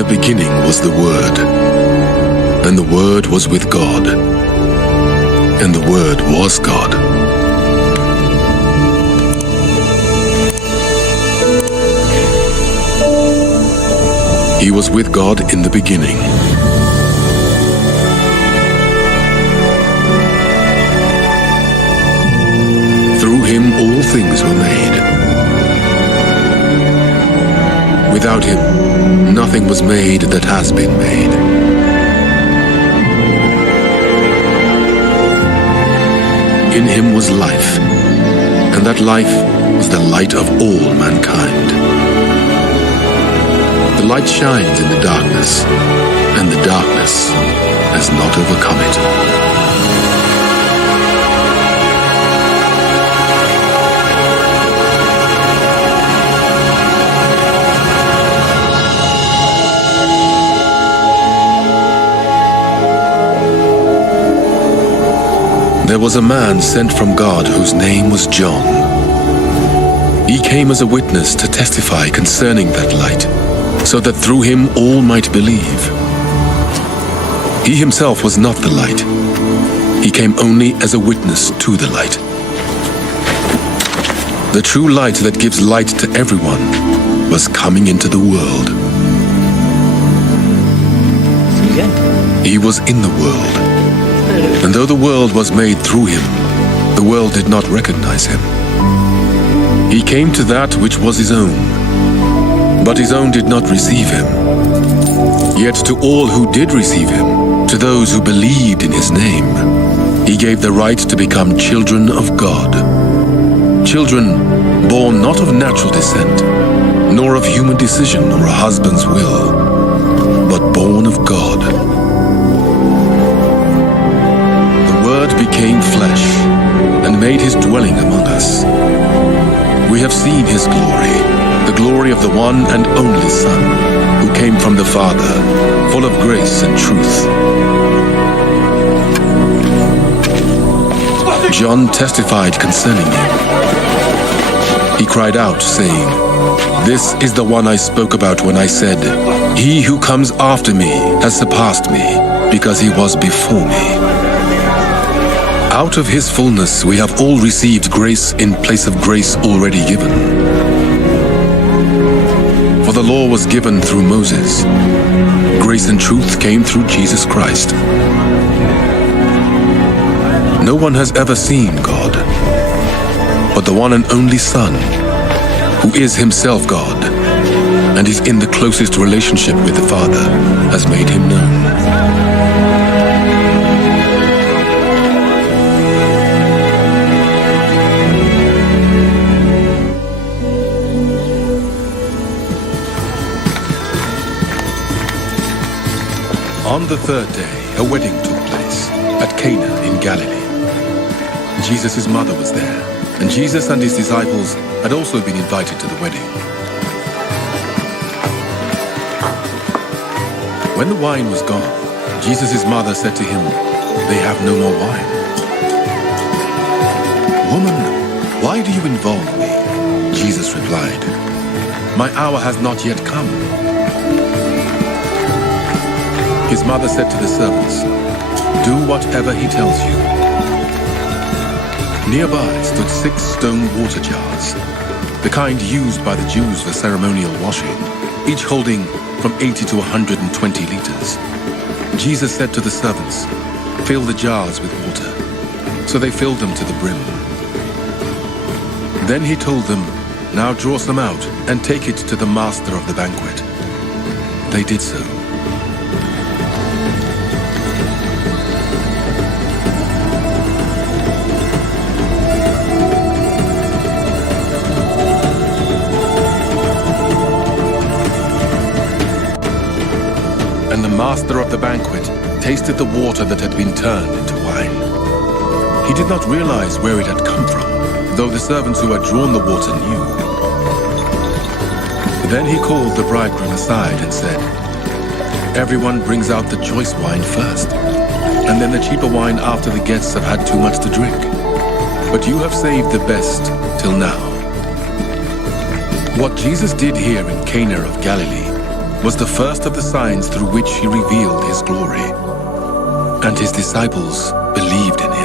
the beginning was the Word, and the Word was with God, and the Word was God. He was with God in the beginning. Through him all things were made. Without him, nothing was made that has been made. In him was life, and that life was the light of all mankind. The light shines in the darkness, and the darkness has not overcome it. There was a man sent from God whose name was John. He came as a witness to testify concerning that light, so that through him all might believe. He himself was not the light. He came only as a witness to the light. The true light that gives light to everyone was coming into the world. He was in the world. And though the world was made through him, the world did not recognize him. He came to that which was his own, but his own did not receive him. Yet to all who did receive him, to those who believed in his name, he gave the right to become children of God. Children born not of natural descent, nor of human decision or a husband's will, but born of God. Became flesh and made his dwelling among us. We have seen his glory, the glory of the one and only Son, who came from the Father, full of grace and truth. John testified concerning him. He cried out, saying, "This is the one I spoke about when I said, 'He who comes after me has surpassed me, because he was before me.' Out of his fullness we have all received grace in place of grace already given. For the law was given through Moses. Grace and truth came through Jesus Christ. No one has ever seen God, but the one and only Son, who is himself God, and is in the closest relationship with the Father, has made him known." On the third day, a wedding took place at Cana in Galilee. Jesus' mother was there, and Jesus and his disciples had also been invited to the wedding. When the wine was gone, Jesus' mother said to him, "They have no more wine." "Woman, why do you involve me?" Jesus replied, "My hour has not yet come." His mother said to the servants, "Do whatever he tells you." Nearby stood 6 stone water jars, the kind used by the Jews for ceremonial washing, each holding from 80 to 120 liters. Jesus said to the servants, "Fill the jars with water." So they filled them to the brim. Then he told them, "Now draw some out and take it to the master of the banquet." They did so. And the master of the banquet tasted the water that had been turned into wine. He did not realize where it had come from, though the servants who had drawn the water knew. Then he called the bridegroom aside and said, "Everyone brings out the choice wine first, and then the cheaper wine after the guests have had too much to drink. But you have saved the best till now." What Jesus did here in Cana of Galilee was the first of the signs through which he revealed his glory. And his disciples believed in him.